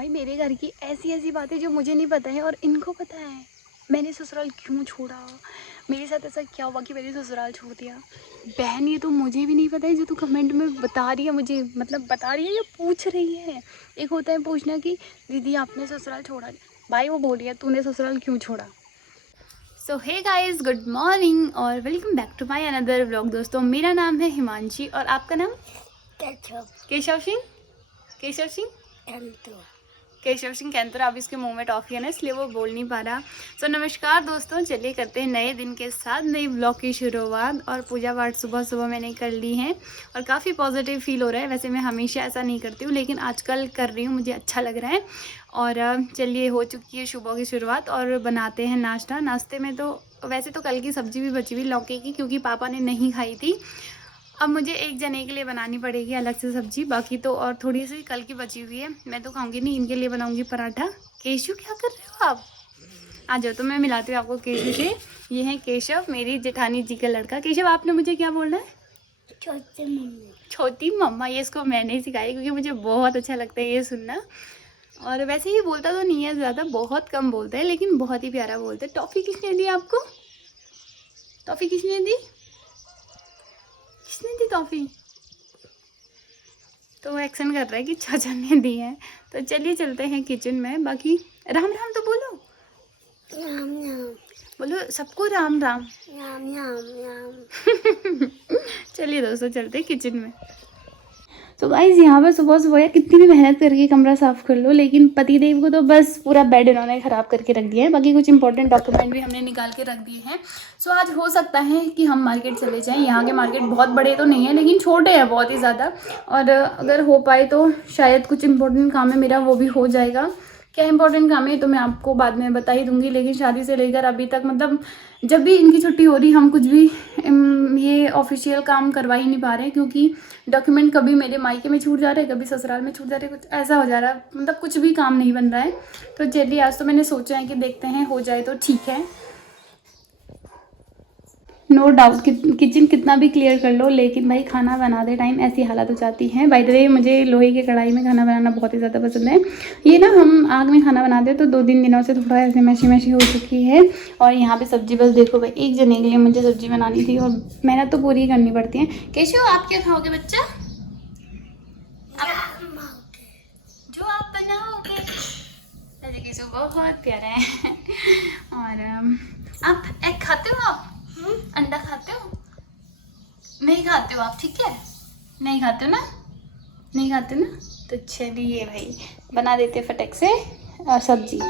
भाई मेरे घर की ऐसी ऐसी बातें जो मुझे नहीं पता है और इनको पता है। मैंने ससुराल क्यों छोड़ा, मेरे साथ ऐसा क्या हुआ कि मैंने ससुराल छोड़ दिया। बहन ये तो मुझे भी नहीं पता है जो तू कमेंट में बता रही है मुझे, मतलब बता रही है या पूछ रही है। एक होता है पूछना कि दीदी आपने ससुराल छोड़ा, भाई वो बोल रही है तूने ससुराल क्यों छोड़ा। So hey guys, good morning और welcome back to my another vlog. दोस्तों मेरा नाम है हिमांशी और आपका नाम? केशव सिंह। केशव सिंह केशव सिंह कैंतरा। अब इसके मुंह में टॉफी है ना, इसलिए वो बोल नहीं पा रहा। सो नमस्कार दोस्तों, चलिए करते हैं नए दिन के साथ नई ब्लॉग की शुरुआत। और पूजा पाठ सुबह सुबह मैंने कर ली है और काफ़ी पॉजिटिव फील हो रहा है। वैसे मैं हमेशा ऐसा नहीं करती हूँ लेकिन आजकल कर रही हूँ, मुझे अच्छा लग रहा है। और चलिए हो चुकी है सुबह की शुरुआत और बनाते हैं नाश्ता। नाश्ते में तो वैसे तो कल की सब्ज़ी भी बची हुई लौकी की, क्योंकि पापा ने नहीं खाई थी। अब मुझे एक जने के लिए बनानी पड़ेगी अलग से सब्जी, बाकी तो और थोड़ी सी कल की बची हुई है। मैं तो खाऊंगी नहीं, इनके लिए बनाऊंगी पराठा। केशव क्या कर रहे हो आप? आ जाओ तो मैं मिलाती हूँ आपको केशव से। ये है केशव, मेरी जेठानी जी का लड़का। केशव आपने मुझे क्या बोलना है? छोटी मम्मा। छोटी मम्मा, ये इसको मैंने सिखाई क्योंकि मुझे बहुत अच्छा लगता है ये सुनना। और वैसे ही बोलता तो नहीं है ज़्यादा, बहुत कम बोलता है, लेकिन बहुत ही प्यारा बोलता है। टॉफ़ी किसने दी आपको? टॉफ़ी किसने दी? किसने दी टॉफ़ी? तो वो एक्शन कर रहा है कि चाचा ने दी है। तो चलिए चलते हैं किचन में। बाकी राम राम तो बोलो। राम राम बोलो सबको, राम राम राम राम राम। चलिए दोस्तों चलते हैं किचन में। तो गाइस यहाँ पर सुबह सुबह कितनी भी मेहनत करके कमरा साफ़ कर लो, लेकिन पतिदेव को तो बस पूरा बेड इन्होंने ख़राब करके रख दिया है। बाकी कुछ इंपॉर्टेंट डॉक्यूमेंट भी हमने निकाल के रख दिए हैं। सो आज हो सकता है कि हम मार्केट चले जाएं। यहाँ के मार्केट बहुत बड़े तो नहीं है लेकिन छोटे हैं बहुत ही ज़्यादा। और अगर हो पाए तो शायद कुछ इंपॉर्टेंट काम है मेरा, वो भी हो जाएगा। क्या इंपॉर्टेंट काम है तो मैं आपको बाद में बता ही दूंगी। लेकिन शादी से लेकर अभी तक, मतलब जब भी इनकी छुट्टी हो रही, हम कुछ भी ये ऑफिशियल काम करवा ही नहीं पा रहे हैं, क्योंकि डॉक्यूमेंट कभी मेरे मायके में छूट जा रहे हैं, कभी ससुराल में छूट जा रहे हैं, कुछ ऐसा हो जा रहा है, मतलब कुछ भी काम नहीं बन रहा है। तो चलिए आज तो मैंने सोचा है कि देखते हैं, हो जाए तो ठीक है। नो डाउट किचन कितना भी क्लियर कर लो, लेकिन भाई खाना बनाते टाइम ऐसी हालत हो जाती है। बाय द वे मुझे लोहे की कढ़ाई में खाना बनाना बहुत ही ज़्यादा पसंद है। ये ना हम आग में खाना बनाते हैं तो 2-3 दिनों से थोड़ा ऐसे मैशी मैशी हो चुकी है। और यहाँ पे सब्जी बस देखो भाई, एक जने के लिए मुझे सब्जी बनानी थी और मेहनत तो पूरी करनी पड़ती है। केशव आप क्या खाओगे बच्चा? जो आप बनाओगे। अरे केशव बहुत प्यारा है। और आप एग खाते हो? आप अंडा खाते हो? नहीं खाते हो आप, ठीक है? नहीं खाते हो ना? नहीं खाते ना? तो चलिए भाई बना देते फटक से सब्जी।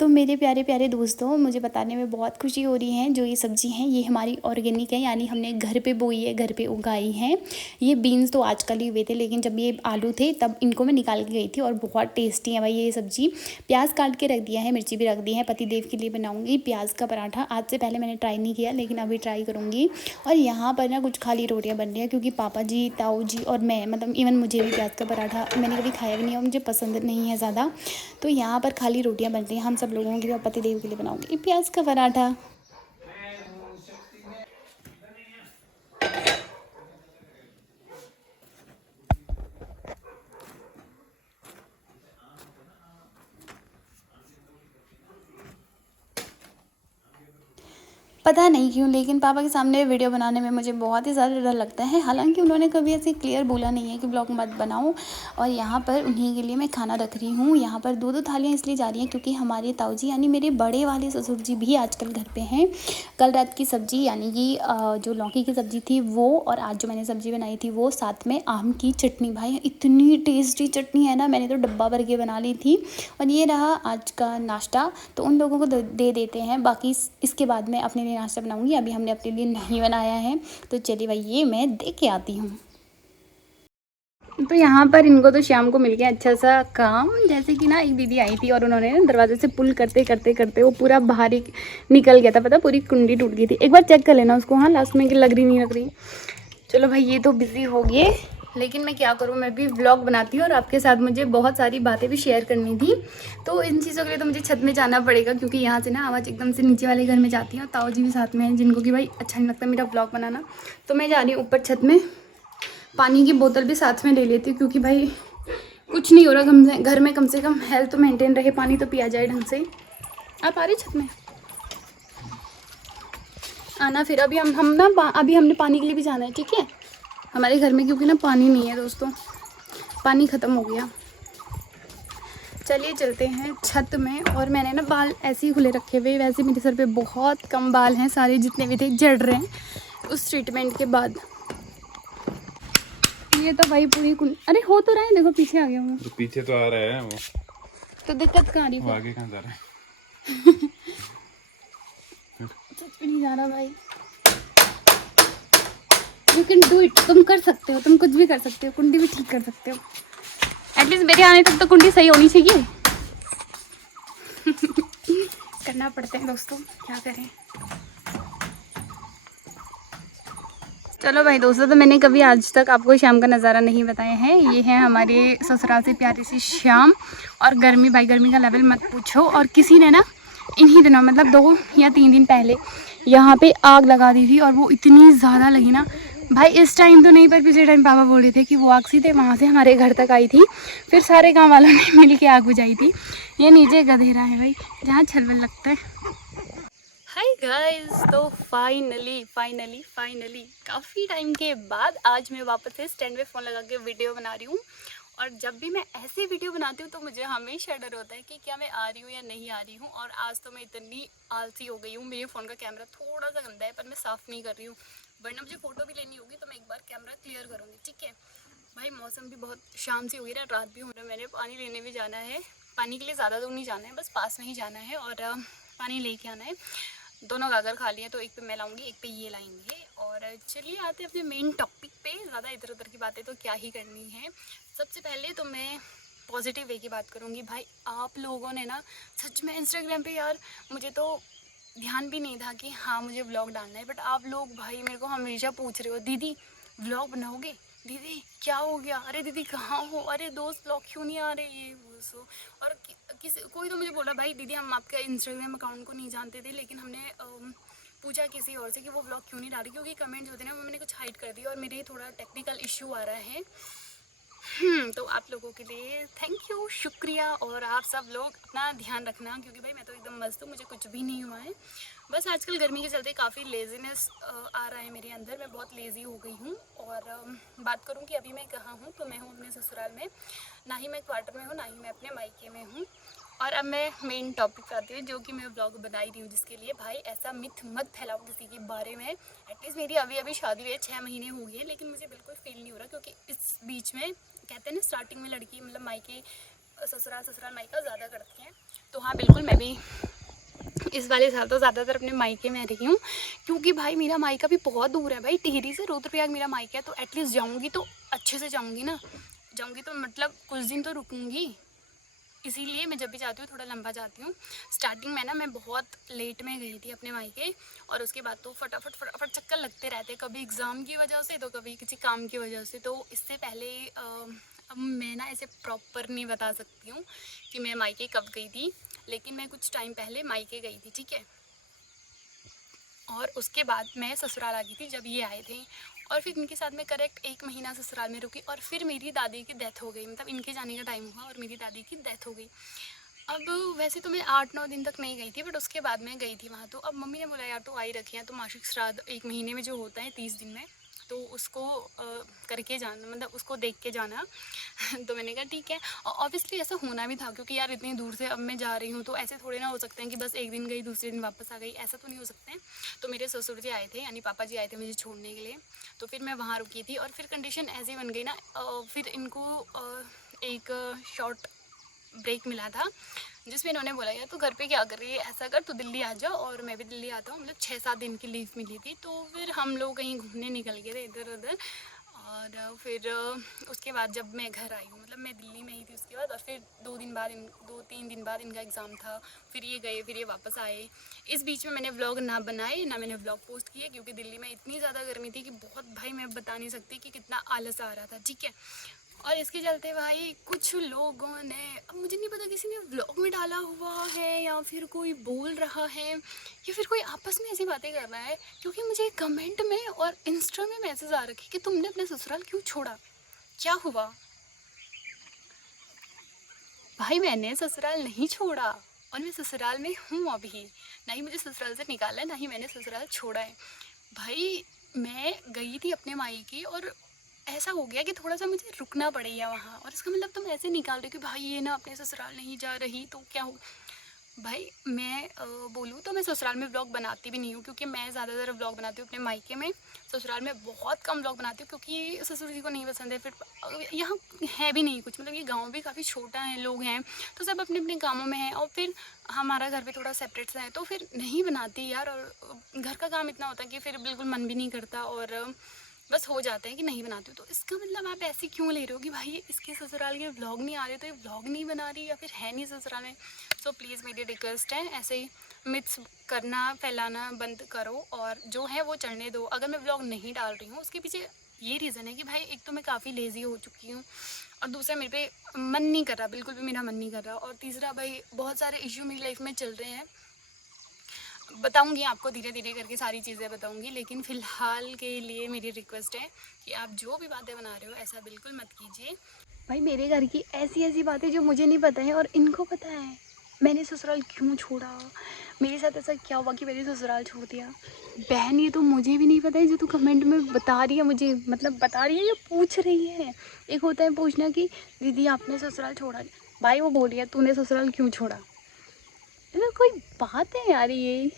तो मेरे प्यारे प्यारे दोस्तों, मुझे बताने में बहुत खुशी हो रही है, जो ये सब्ज़ी हैं ये हमारी ऑर्गेनिक है, यानी हमने घर पे बोई है, घर पे उगाई हैं। ये बीन्स तो आजकल ही हुए थे, लेकिन जब ये आलू थे तब इनको मैं निकाल के गई थी। और बहुत टेस्टी है भाई ये सब्ज़ी। प्याज काट के रख दिया है, मिर्ची भी रख दी है। पतिदेव के लिए बनाऊँगी प्याज का पराठा। आज से पहले मैंने ट्राई नहीं किया लेकिन अभी ट्राई करूँगी। और यहाँ पर ना कुछ खाली रोटियाँ बन रही हैं, क्योंकि पापा जी, ताऊ जी और मैं, मतलब इवन मुझे भी प्याज का पराठा मैंने कभी खाया भी नहीं है और मुझे पसंद नहीं है ज़्यादा। तो यहाँ पर खाली रोटियाँ बन रही हैं, हम सब लोगों के लिए और पतिदेव के लिए बनाऊंगी प्याज का पराठा। पता नहीं क्यों, लेकिन पापा के सामने वीडियो बनाने में मुझे बहुत ही ज़्यादा डर लगता है। हालांकि उन्होंने कभी ऐसे क्लियर बोला नहीं है कि ब्लॉग मत बनाओ। और यहाँ पर उन्हीं के लिए मैं खाना रख रही हूँ। यहाँ पर 2-2 थालियाँ इसलिए जा रही हैं क्योंकि हमारे ताऊ जी यानी मेरे बड़े वाले ससुर जी भी आजकल घर पे हैं। कल रात की सब्ज़ी यानी कि जो लौकी की सब्ज़ी थी वो, और आज जो मैंने सब्ज़ी बनाई थी वो, साथ में आम की चटनी। भाई इतनी टेस्टी चटनी है ना, मैंने तो डब्बा भर के बना ली थी। और ये रहा आज का नाश्ता, तो उन लोगों को दे देते हैं। बाकी इसके बाद मैं अपने लिए नाश्ता बनाऊंगी। अभी हमने अपने लिए नहीं बनाया है। तो चलिए भाई ये मैं दे के आती हूँ। तो यहाँ पर इनको तो शाम को मिल गया अच्छा सा काम। जैसे कि ना एक दीदी आई थी और उन्होंने ना दरवाजे से पुल करते करते करते वो पूरा बाहर ही निकल गया था, पता, पूरी कुंडी टूट गई थी। एक बार चेक कर लेना उसको, हाँ, लास्ट में कि लग रही नहीं लग रही। चलो भाई, ये तो बिज़ी हो गए, लेकिन मैं क्या करूँ, मैं भी व्लॉग बनाती हूँ और आपके साथ मुझे बहुत सारी बातें भी शेयर करनी थी। तो इन चीज़ों के लिए तो मुझे छत में जाना पड़ेगा, क्योंकि यहाँ से ना आवाज़ एकदम से नीचे वाले घर में जाती है और ताऊ जी भी साथ में हैं, जिनको कि भाई अच्छा नहीं लगता मेरा व्लॉग बनाना। तो मैं जा रही हूँ ऊपर छत में। पानी की बोतल भी साथ में ले लेती हूँ, क्योंकि भाई कुछ नहीं हो रहा, घर में कम से कम हेल्थ तो मेंटेन रहे, पानी तो पिया जाए ढंग से। आप आ रही छत में आना फिर। अभी हम ना अभी हमने पानी के लिए भी जाना है, ठीक है, हमारे घर में, क्योंकि ना पानी नहीं है दोस्तों, पानी ख़त्म हो गया। चलिए चलते हैं छत में। और मैंने ना बाल ऐसे ही खुले रखे हुए, वैसे मेरे सर पे बहुत कम बाल हैं, सारे जितने भी थे झड़ रहे हैं उस ट्रीटमेंट के बाद। ये तो भाई पूरी अरे हो तो रहा है, देखो पीछे आ गया हूँ। तो पीछे तो आ रहा है वो, तो दिक्कत कहाँ आ रही है, आगे कहाँ जा रहा है? सच में नहीं जा रहा भाई। यू कैन डू इट, तुम कर सकते हो, तुम कुछ भी कर सकते हो, कुंडी भी ठीक कर सकते हो। एटलीस्ट मेरे आने तक तो कुंडी सही होनी चाहिए। करना पड़ता है दोस्तों, क्या करें। चलो भाई दोस्तों, तो मैंने कभी आज तक आपको शाम का नज़ारा नहीं बताया है। ये है हमारे ससुराल से प्यारी सी शाम। और गर्मी, भाई गर्मी का लेवल मत पूछो। और किसी ने ना इन्हीं दिनों, मतलब 2 या 3 दिन पहले यहाँ पे आग लगा दी थी, और वो इतनी ज़्यादा लगी ना भाई। इस टाइम तो नहीं, पर पिछले टाइम पापा बोल रहे थे कि वो आग सीधे वहाँ से हमारे घर तक आई थी, फिर सारे गाँव वालों ने मिल के आग बुझाई थी। ये नीचे गधेरा है भाई, जहाँ छलवल लगता है। हाय गाइस, तो फाइनली काफ़ी टाइम के बाद आज मैं वापस से स्टैंड पे फ़ोन लगा के वीडियो बना रही हूँ। और जब भी मैं ऐसी वीडियो बनाती हूँ तो मुझे हमेशा डर होता है कि क्या मैं आ रही हूँ या नहीं आ रही हूँ। और आज तो मैं इतनी आलसी हो गई हूँ। मेरे फ़ोन का कैमरा थोड़ा सा गंदा है, पर मैं साफ़ नहीं कर रही हूँ, वरना मुझे फ़ोटो भी लेनी होगी तो मैं एक बार कैमरा क्लियर करूँगी, ठीक है। भाई मौसम भी बहुत शाम सी हो गई है, रात भी हो रहा है। मैंने पानी लेने भी जाना है। पानी के लिए ज़्यादा दूर नहीं जाना है, बस पास में ही जाना है और पानी लेके आना है। दोनों गागर खाली हैं, तो एक पे मैं लाऊंगी, एक पे ये लाएंगे। और चलिए आते हैं अपने मेन टॉपिक पे। ज़्यादा इधर उधर की बातें तो क्या ही करनी है। सबसे पहले तो मैं पॉजिटिव वे की बात करूँगी। भाई आप लोगों ने ना सच में इंस्टाग्राम पे, यार मुझे तो ध्यान भी नहीं था कि हाँ मुझे व्लॉग डालना है, बट आप लोग भाई मेरे को हमेशा पूछ रहे हो, दीदी व्लॉग बनाओगे, दीदी क्या हो गया, अरे दीदी कहाँ हो, अरे दोस्त व्लॉग क्यों नहीं आ रहे, ये वो सो। और किसी कोई तो मुझे बोला, भाई दीदी हम आपके इंस्टाग्राम अकाउंट को नहीं जानते थे, लेकिन हमने पूछा किसी और से कि वो व्लॉग क्यों नहीं डाली, क्योंकि कमेंट्स होते हैं ना वो मैंने कुछ हाइड कर दिया और मेरे थोड़ा टेक्निकल इशू आ रहा है। तो आप लोगों के लिए थैंक यू, शुक्रिया। और आप सब लोग अपना ध्यान रखना, क्योंकि भाई मैं तो एकदम मस्त हूँ, मुझे कुछ भी नहीं हुआ है। बस आजकल गर्मी के चलते काफ़ी लेज़ीनेस आ रहा है मेरे अंदर, मैं बहुत लेज़ी हो गई हूँ। और बात करूँ कि अभी मैं कहाँ हूँ, तो मैं हूँ अपने ससुराल में, ना ही मैं क्वार्टर में हूँ, ना ही मैं अपने मायके में हूँ। और अब मैं मेन टॉपिक पे आती हूँ, जो कि मैं व्लॉग बना ही रही हूँ, जिसके लिए भाई ऐसा मिथ मत फैलाओ किसी के बारे में। एटलीस्ट मेरी अभी शादी हुई है, 6 महीने हो गए, लेकिन मुझे बिल्कुल फील नहीं हो रहा, क्योंकि इस बीच में कहते हैं ना स्टार्टिंग में लड़की मतलब मायके ससुराल मायका ज़्यादा करती हैं। तो हाँ बिल्कुल, मैं भी इस वाले साल तो ज़्यादातर अपने मायके में रही हूँ, क्योंकि भाई मेरा मायका भी बहुत दूर है भाई, टिहरी से रुद्रप्रयाग मेरा मायका है। तो एटलीस्ट जाऊँगी तो अच्छे से जाऊँगी ना, जाऊँगी तो मतलब कुछ दिन तो रुकूँगी। इसीलिए मैं जब भी जाती हूँ थोड़ा लंबा जाती हूँ। स्टार्टिंग में ना मैं बहुत लेट में गई थी अपने मायके, और उसके बाद तो फटाफट चक्कर लगते रहते, कभी एग्ज़ाम की वजह से तो कभी किसी काम की वजह से। तो इससे पहले अब मैं ना ऐसे प्रॉपर नहीं बता सकती हूँ कि मैं मायके कब गई थी, लेकिन मैं कुछ टाइम पहले मायके गई थी, ठीक है। और उसके बाद मैं ससुराल आ गई थी जब ये आए थे, और फिर इनके साथ में करेक्ट 1 महीना ससुराल में रुकी, और फिर मेरी दादी की डेथ हो गई, मतलब इनके जाने का टाइम हुआ और मेरी दादी की डेथ हो गई। अब वैसे तो मैं 8-9 दिन तक नहीं गई थी, बट उसके बाद मैं गई थी वहाँ। तो अब मम्मी ने बोला यार तो आई रखी है, तो मासिक श्राद्ध 1 महीने में जो होता है 30 दिन में, तो उसको करके जाना, मतलब उसको देख के जाना। तो मैंने कहा ठीक है। और ऑब्वियसली ऐसा होना भी था, क्योंकि यार इतनी दूर से अब मैं जा रही हूँ, तो ऐसे थोड़े ना हो सकते हैं कि बस 1 दिन गई दूसरे दिन वापस आ गई, ऐसा तो नहीं हो सकते हैं। तो मेरे ससुर जी आए थे, यानी पापा जी आए थे मुझे छोड़ने के लिए, तो फिर मैं वहाँ रुकी थी। और फिर कंडीशन ऐसी बन गई ना, फिर इनको एक शॉर्ट ब्रेक मिला था, जिसमें इन्होंने बोला यार तू घर पे क्या कर रही है, ऐसा कर तू दिल्ली आ जा, और मैं भी दिल्ली आता हूँ। मतलब 6-7 दिन की लीव मिली थी, तो फिर हम लोग कहीं घूमने निकल गए थे इधर उधर। और फिर उसके बाद जब मैं घर आई हूँ, मतलब मैं दिल्ली में ही थी उसके बाद, और फिर 2-3 दिन बाद इनका एग्ज़ाम था, फिर ये गए, फिर ये वापस आए। इस बीच में मैंने व्लॉग ना बनाए, ना मैंने व्लॉग पोस्ट किए, क्योंकि दिल्ली में इतनी ज़्यादा गर्मी थी कि बहुत, भाई मैं बता नहीं सकती कि कितना आलस आ रहा था, ठीक है। और इसके चलते भाई कुछ लोगों ने, अब मुझे नहीं पता किसी ने व्लॉग में डाला हुआ है या फिर कोई बोल रहा है या फिर कोई आपस में ऐसी बातें कर रहा है, क्योंकि मुझे कमेंट में और इंस्टा में मैसेज आ रखे कि तुमने अपना ससुराल क्यों छोड़ा, क्या हुआ। भाई मैंने ससुराल नहीं छोड़ा, और मैं ससुराल में हूँ अभी, ना ही मुझे ससुराल से निकाला है, ना ही मैंने ससुराल छोड़ा है। भाई मैं गई थी अपने मायके, और ऐसा हो गया कि थोड़ा सा मुझे रुकना पड़ेगा वहाँ, और इसका मतलब तुम ऐसे निकाल रहे हो कि भाई ये ना अपने ससुराल नहीं जा रही तो क्या हो। भाई मैं बोलूँ तो मैं ससुराल में व्लॉग बनाती भी नहीं हूँ, क्योंकि मैं ज़्यादातर व्लॉग बनाती हूँ अपने मायके में। ससुराल में बहुत कम व्लॉग बनाती हूँ, क्योंकि ससुर जी को नहीं पसंद है, फिर यहाँ है भी नहीं कुछ, मतलब ये गांव भी काफ़ी छोटा है, लोग हैं तो सब अपने अपने कामों में हैं, और फिर हमारा घर भी थोड़ा सेपरेट सा है, तो फिर नहीं बनाती यार। और घर का काम इतना होता है कि फिर बिल्कुल मन भी नहीं करता, और बस हो जाता है कि नहीं बनाती हूँ। तो इसका मतलब आप ऐसे क्यों ले रहे हो कि भाई इसके ससुराल के व्लॉग नहीं आ रहे तो ये व्लॉग नहीं बना रही, या फिर है नहीं ससुराल में। सो प्लीज़ मेरी रिक्वेस्ट है, ऐसे ही मिथ्स करना फैलाना बंद करो, और जो है वो चढ़ने दो। अगर मैं व्लॉग नहीं डाल रही हूँ उसके पीछे ये रीज़न है कि भाई एक तो मैं काफ़ी लेज़ी हो चुकी हूँ, और दूसरा मेरे पे मन नहीं कर रहा, बिल्कुल भी मेरा मन नहीं कर रहा, और तीसरा भाई बहुत सारे इश्यू मेरी लाइफ में चल रहे हैं। बताऊंगी आपको, धीरे धीरे करके सारी चीज़ें बताऊंगी, लेकिन फ़िलहाल के लिए मेरी रिक्वेस्ट है कि आप जो भी बातें बना रहे हो ऐसा बिल्कुल मत कीजिए। भाई मेरे घर की ऐसी ऐसी बातें जो मुझे नहीं पता है और इनको पता है, मैंने ससुराल क्यों छोड़ा, मेरे साथ ऐसा क्या हुआ कि मैंने ससुराल छोड़ दिया। बहन ये तो मुझे भी नहीं पता है जो तू कमेंट में बता रही है मुझे, मतलब बता रही है या पूछ रही है। एक होता है पूछना कि दीदी आपने ससुराल छोड़ा, भाई वो बोल रही है तूने ससुराल क्यों छोड़ा, मतलब कोई बात है यार ये।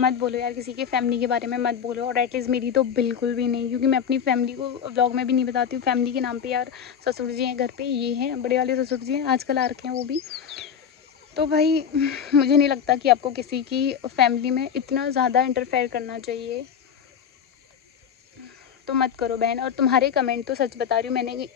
मत बोलो यार, किसी के फैमिली के बारे में मत बोलो, और एटलीस्ट मेरी तो बिल्कुल भी नहीं, क्योंकि मैं अपनी फैमिली को व्लॉग में भी नहीं बताती हूँ। फैमिली के नाम पे यार ससुर जी हैं घर पे, ये हैं बड़े वाले ससुर जी हैं, आजकल आ रखे हैं वो भी। तो भाई मुझे नहीं लगता कि आपको किसी की फैमिली में इतना ज़्यादा इंटरफेयर करना चाहिए, तो मत करो बहन। और तुम्हारे कमेंट तो सच बता रही हूँ, मैंने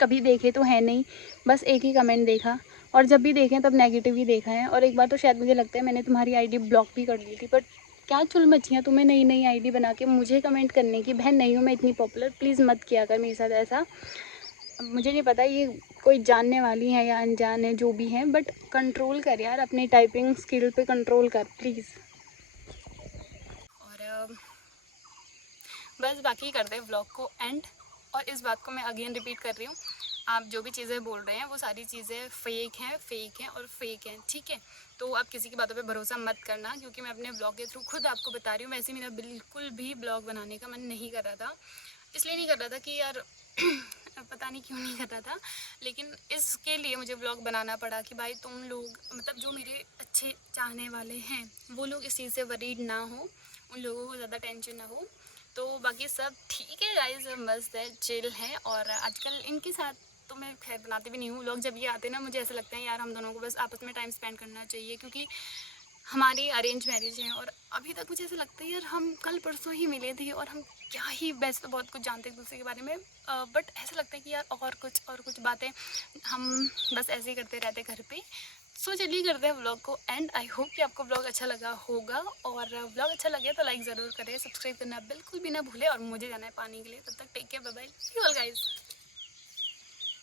कभी देखे तो है नहीं, बस एक ही कमेंट देखा, और जब भी देखें तब नेगेटिव ही देखा है। और एक बार तो शायद मुझे लगता है मैंने तुम्हारी आईडी ब्लॉक भी कर ली थी, बट क्या चुल मचियाँ तुम्हें नई नई आईडी बना के मुझे कमेंट करने की। बहन नहीं हूँ मैं इतनी पॉपुलर, प्लीज़ मत किया कर मेरे साथ ऐसा। अब मुझे नहीं पता ये कोई जानने वाली है या अनजान है, जो भी है, बट कंट्रोल कर यार, अपनी टाइपिंग स्किल पे कंट्रोल कर प्लीज़। और बस बाकी करते हैं व्लॉग को एंड। और इस बात को मैं अगेन रिपीट कर रही हूँ, आप जो भी चीज़ें बोल रहे हैं वो सारी चीज़ें फेक हैं और फेक हैं, ठीक है। तो आप किसी की बातों पे भरोसा मत करना, क्योंकि मैं अपने ब्लॉग के थ्रू खुद आपको बता रही हूँ। वैसे मेरा बिल्कुल भी ब्लॉग बनाने का मन नहीं कर रहा था, इसलिए नहीं कर रहा था कि यार पता नहीं क्यों नहीं कर रहा था, लेकिन इसके लिए मुझे ब्लॉग बनाना पड़ा कि भाई तुम लोग, मतलब जो मेरे अच्छे चाहने वाले हैं वो लोग इस चीज़ से वरीड ना हो, उन लोगों को ज़्यादा टेंशन ना हो। तो बाकी सब ठीक है गाइस, मस्त है, चिल है। और आजकल इनके साथ तो मैं खैर बनाती भी नहीं हूँ व्लॉग। जब ये आते हैं ना मुझे ऐसा लगता है यार हम दोनों को बस आपस में टाइम स्पेंड करना चाहिए, क्योंकि हमारी अरेंज मैरिज है, और अभी तक मुझे ऐसा लगता है यार हम कल परसों ही मिले थे, और हम क्या ही वैसे तो बहुत कुछ जानते हैं एक दूसरे के बारे में, बट ऐसा लगता है कि यार और कुछ बातें हम बस ऐसे ही करते रहते घर पे। सो चलिए करते हैं व्लॉग को एंड। आई होप कि आपको व्लॉग अच्छा लगा होगा, और व्लॉग अच्छा लगे तो लाइक ज़रूर करें, सब्सक्राइब करना बिल्कुल भी ना भूलें, और मुझे जाना है पानी के लिए। तब तक take care, bye bye, see you all guys.